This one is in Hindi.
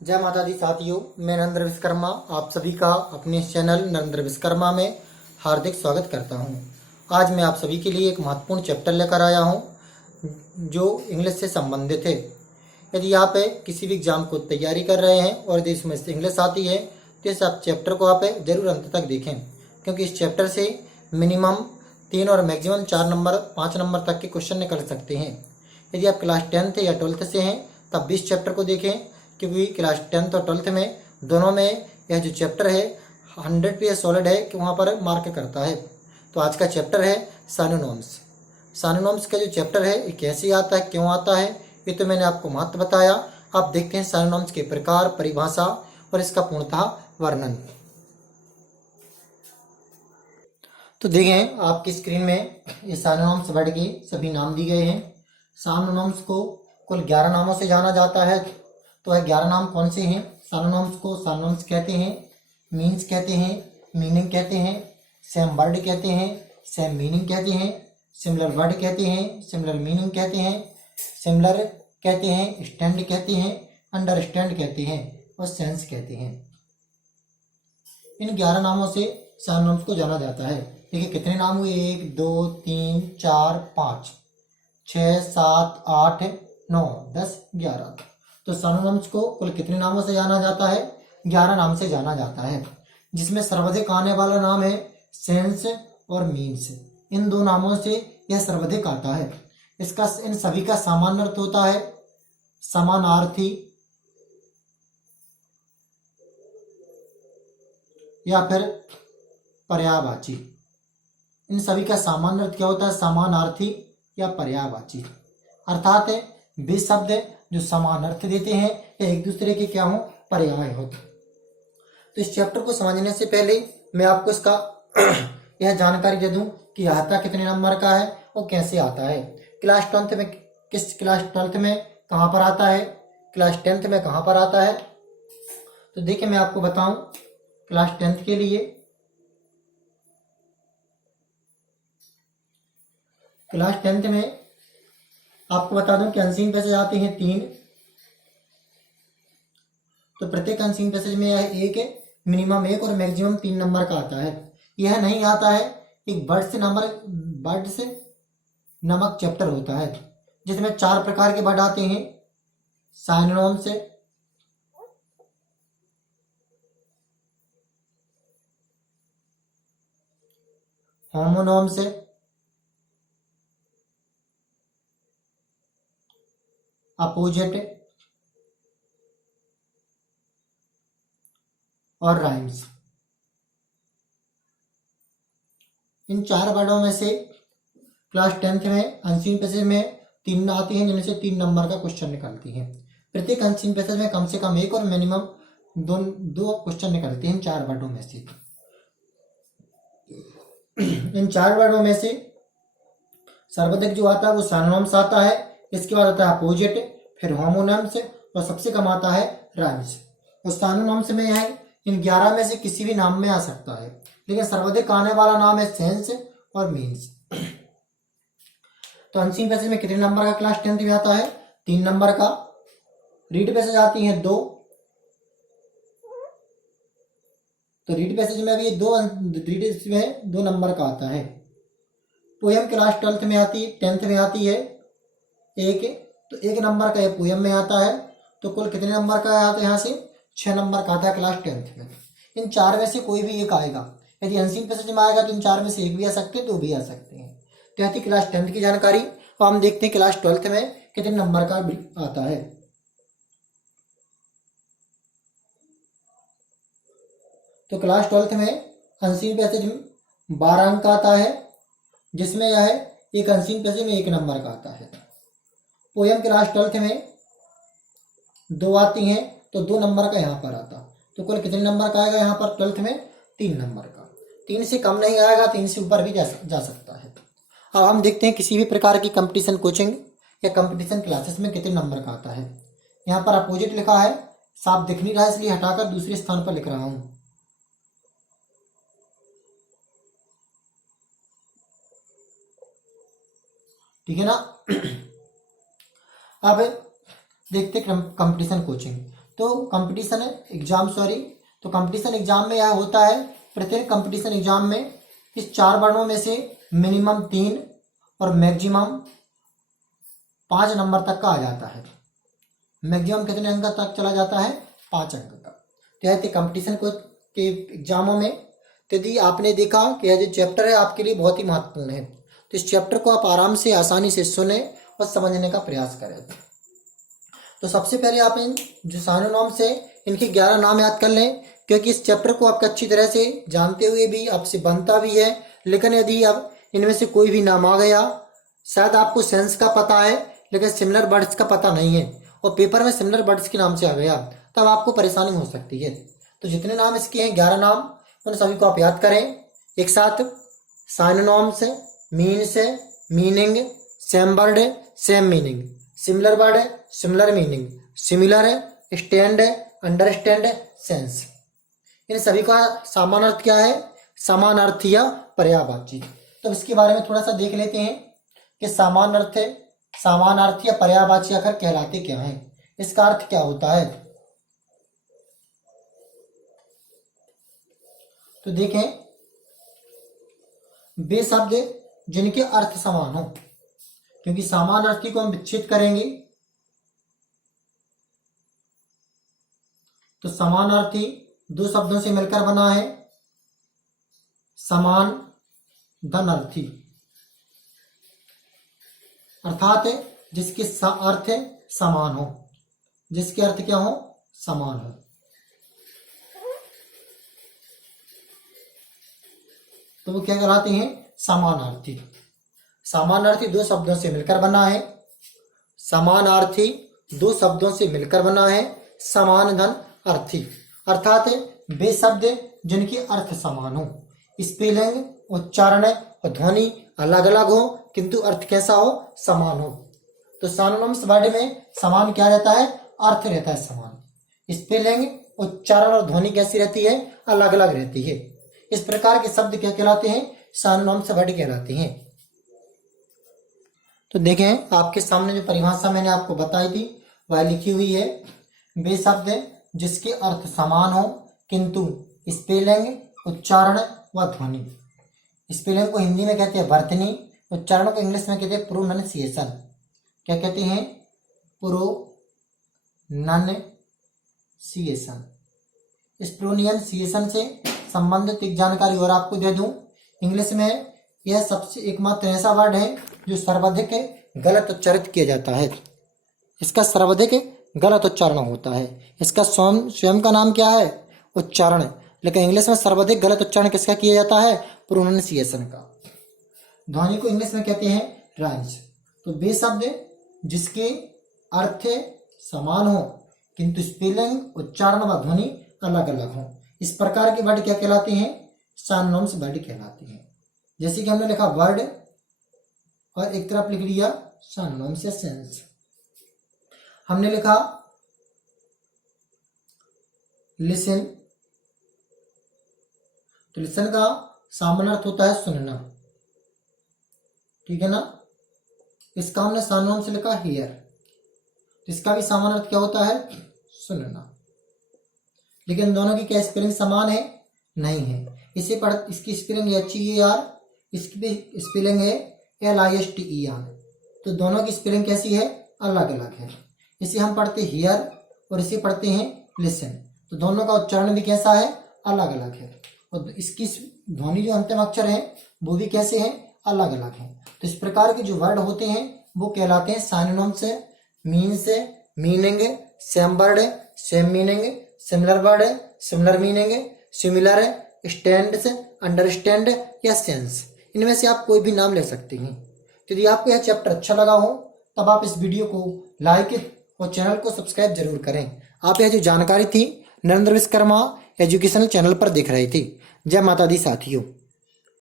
जय माता दी साथियों, मैं नरेंद्र विश्वकर्मा आप सभी का अपने चैनल नरेंद्र विश्वकर्मा में हार्दिक स्वागत करता हूं। आज मैं आप सभी के लिए एक महत्वपूर्ण चैप्टर लेकर आया हूं जो इंग्लिश से संबंधित है। यदि आप किसी भी एग्जाम को तैयारी कर रहे हैं और यदि इसमें से इंग्लिश आती है तो इस आप चैप्टर को आप जरूर अंत तक देखें, क्योंकि इस चैप्टर से मिनिमम 3 और मैक्सिमम 4 नंबर 5 नंबर तक के क्वेश्चन निकल सकते हैं। यदि आप क्लास 10th या 12th से हैं तब भी इस चैप्टर को देखें, क्योंकि क्लास 10th और 12th में दोनों में यह जो चैप्टर है 100% सॉलिड है कि वहाँ पर मार्क करता है। तो आज का चैप्टर है साइनोनिम्स। साइनोनिम्स का जो चैप्टर है ये कैसे आता है, क्यों आता है, ये तो मैंने आपको महत्व बताया। आप देखते हैं साइनोनिम्स के प्रकार, परिभाषा और इसका पूर्णतः वर्णन। तो देखें आपकी स्क्रीन में ये साइनोनिम्स वर्ड के सभी नाम दिए गए हैं। साइनोनिम्स को कुल 11 नामों से जाना जाता है। तो वह 11 नाम कौन से हैं? साइनोनिम्स को साइनोनिम्स कहते हैं, मीन्स कहते हैं, मीनिंग कहते हैं, सेम वर्ड कहते हैं, सेम मीनिंग कहते हैं, सिमिलर वर्ड कहते हैं, सिमिलर मीनिंग कहते हैं, सिमिलर कहते हैं, स्टैंड कहते हैं, अंडरस्टैंड कहते हैं और सेंस कहते हैं। इन 11 नामों से साइनोनिम्स को जाना जाता है। देखिए कितने नाम हुए? 1 2 3 4 5 6 7 8 9 10 11। तो साइनोनिम्स को कुल कितने नामों से जाना जाता है? 11 नाम से जाना जाता है, जिसमें सर्वाधिक आने वाला नाम है सेंस और मीन्स। इन दो नामों से यह सर्वाधिक आता है। इसका इन सभी का सामान्य अर्थ होता है समानार्थी या फिर पर्यायवाची। इन सभी का सामान्य अर्थ क्या होता है? समानार्थी या पर्यायवाची। अर्थात वे शब्द जो समान अर्थ देते हैं या एक दूसरे के क्या हो? पर्याय हो। तो इस चैप्टर को समझने से पहले मैं आपको इसका यह जानकारी दे दूं कि आता कितने नंबर का है और कैसे आता है। क्लास 12th में क्लास 12th में कहाँ पर आता है, क्लास 10th में कहाँ पर आता है। तो देखिए मैं आपको बताऊं, क्लास 10th के लिए क्लास 10th में आपको बता दूं कि अनसीन पैसेज आते हैं 3। तो प्रत्येक अनसीन पैसेज में यह एक मिनिमम 1 और मैक्सिमम 3 नंबर का आता है। यह नहीं आता है एक वर्ड से नमक चैप्टर होता है, जिसमें 4 प्रकार के वर्ड आते हैं। साइनोनिम्स, होमोनिम्स, अपोजिट और राइम्स। इन 4 वर्डों में से क्लास 10th में अनसीन पैसेज में 3 आती हैं, जिनमें से 3 नंबर का क्वेश्चन निकलती हैं। प्रत्येक अनसीन पैसेज में कम से कम 1 और मिनिमम 2 क्वेश्चन निकलते हैं इन 4 वर्डों में से। इन 4 वर्डों में से सर्वाधिक जो आता है वो साइनोनिम्स आता है, इसके बाद आता है अपोजिट, फिर होमोनिम्स और सबसे कम आता है राइम्स। और साइनोनिम्स में है इन 11 में से किसी भी नाम में आ सकता है, लेकिन सर्वाधिक आने वाला नाम है सेंस और मीन्स। तो अनसीन पैसेज में कितने नंबर का क्लास 10th में आता है? 3 नंबर का। रीड पैसेज आती है 2। तो रीड पैसेज में भी 2 नंबर का आता है। पोयम क्लास 12th में आती 10th में आती है 1। तो 1 नंबर का पोयम में आता है। तो कुल कितने नंबर का आता है? यहाँ से 6 नंबर का आता है क्लास 10th में। इन 4 में से कोई भी एक आएगा। यदि अनसीन पैसेज में आएगा तो इन 4 में से एक भी आ सकते हैं, 2 भी आ सकते हैं। तो यह थी क्लास 10th की जानकारी। और हम देखते हैं क्लास 12th में कितने नंबर का आता है। तो क्लास 12th में अनसीन पैसेज 12 अंक का आता है, जिसमें यह एक अनसीन पैसेज में 1 नंबर का आता है। पोयम क्लास 12th में 2 आती हैं, तो 2 नंबर का यहाँ पर आता। तो कुल कितने नंबर का आएगा यहाँ पर 12th में? 3 नंबर का। 3 से कम नहीं आएगा, 3 से ऊपर भी जा सकता है। अब हम देखते हैं किसी भी प्रकार की कंपटीशन कोचिंग या कंपटीशन क्लासेस में कितने नंबर का आता है। यहाँ पर अपोजिट लिखा है, साफ दिख नहीं रहा इसलिए हटाकर दूसरे स्थान पर लिख रहा हूँ। ठीक है ना। अब देखते कंपटीशन कोचिंग। तो कंपटीशन एग्जाम तो कंपटीशन एग्जाम में यह होता है, प्रत्येक कंपटीशन एग्जाम में इस 4 वर्णों में से मिनिमम 3 और मैक्सिमम 5 नंबर तक का आ जाता है। मैक्सिमम कितने अंक तक चला जाता है? 5 अंक का। तो यह कंपटीशन को के एग्जामों में यदि आपने देखा कि यह जो चैप्टर है आपके लिए बहुत ही महत्वपूर्ण है, तो इस चैप्टर को आप आराम से आसानी से सुने और समझने का प्रयास करें। तो सबसे पहले आप इन जो साइनोनिम्स से इनके 11 नाम याद कर लें, क्योंकि इस चैप्टर को आप अच्छी तरह से जानते हुए भी आपसे बनता भी है। लेकिन यदि अब इनमें से कोई भी नाम आ गया, शायद आपको सेंस का पता है लेकिन सिमिलर वर्ड्स का पता नहीं है और पेपर में सिमिलर वर्ड्स के नाम से आ गया, तब आपको परेशानी हो सकती है। तो जितने नाम इसके हैं 11 नाम, उन सभी को आप याद करें एक साथ। Synonyms, means, meaning, same word, same meaning, similar word, similar meaning, similar, stand, understand, sense. इन सभी का समान अर्थ क्या है? समान अर्थ या पर्यायवाची। तो इसके बारे में थोड़ा सा देख लेते हैं कि समान अर्थ या पर्यायवाची आखिर कहलाते क्या हैं, इसका अर्थ क्या होता है। तो देखें, वे शब्द जिनके अर्थ समान हो, क्योंकि समानार्थी को हम विच्छेद करेंगे तो समानार्थी 2 शब्दों से मिलकर बना है, समान धनार्थी, अर्थात जिसके अर्थ समान हो, जिसके अर्थ क्या हो? समान हो। तो वो क्या कहलाते हैं? समानार्थी। समानार्थी 2 शब्दों से मिलकर बना है, समानार्थी 2 शब्दों से मिलकर बना है, समान धन अर्थी, अर्थात वे शब्द जिनके अर्थ समान हो, स्पेलिंग, उच्चारण और ध्वनि अलग अलग हो किंतु अर्थ कैसा हो? समान हो। तो सिनोनिम्स वर्ड में समान क्या रहता है? अर्थ रहता है समान। स्पेलिंग, उच्चारण और ध्वनि कैसी रहती है? अलग अलग रहती है। इस प्रकार के शब्द क्या कहलाते हैं? सिनोनिम्स वर्ड कहलाते हैं। तो देखें, आपके सामने जो परिभाषा मैंने आपको बताई थी वह लिखी हुई है। वे शब्द जिसके अर्थ समान हो किंतु स्पेलिंग, उच्चारण व ध्वनि, स्पेलिंग को हिंदी में कहते हैं वर्तनी, उच्चारण को इंग्लिश में कहते हैं प्रोनंसिएशन। क्या कहते हैं? प्रोनंसिएशन। इस प्रोनंसिएशन से संबंधित एक जानकारी और आपको दे दूं, इंग्लिश में यह सबसे एकमात्र ऐसा वर्ड है जो सर्वाधिक गलत उच्चारित किया जाता है। इसका सर्वाधिक गलत उच्चारण होता है। इसका स्वयं का नाम क्या है? उच्चारण। लेकिन इंग्लिश में सर्वाधिक गलत उच्चारण किसका किया जाता है? प्रोनंसिएशन का। ध्वनि को इंग्लिश में कहते हैं राइज। तो वे शब्द जिसके अर्थ समान हो किंतु स्पेलिंग, उच्चारण व ध्वनि अलग अलग हो, इस प्रकार के वर्ड क्या कहलाते हैं? सिनोनिम्स वर्ड कहलाते हैं। जैसे कि हमने लिखा वर्ड और एक तरफ लिख लिया सिनोनिम्स या सेंस। हमने लिखा लिसन, तो लिसन का सामान्य अर्थ होता है सुनना, ठीक है ना। इसका हमने सिनोनिम्स लिखा हियर, तो इसका भी सामान्य अर्थ क्या होता है? सुनना। लेकिन दोनों की क्या स्पेलिंग समान है? नहीं है। इसकी स्पेलिंग HEAR, इसकी भी स्पेलिंग है LISTER। तो दोनों की स्पेलिंग कैसी है? अलग अलग है। इसे हम पढ़ते हियर और इसे पढ़ते हैं लिसन, तो दोनों का उच्चारण भी कैसा है? अलग अलग है। और इसकी ध्वनि जो अंतिम अक्षर है वो भी कैसे हैं? अलग अलग हैं। तो इस प्रकार के जो वर्ड होते हैं वो कहलाते हैं synonyms. Means, meaning, same word, same meaning, similar word, similar meaning, similar, stands, understand या सेंस। इनमें से आप कोई भी नाम ले सकते हैं। तो यदि आपको यह चैप्टर अच्छा लगा हो तब आप इस वीडियो को लाइक और चैनल को सब्सक्राइब जरूर करें। आप यह जो जानकारी थी नरेंद्र विश्वकर्मा एजुकेशनल चैनल पर देख रहे थे। जय माता दी साथियों।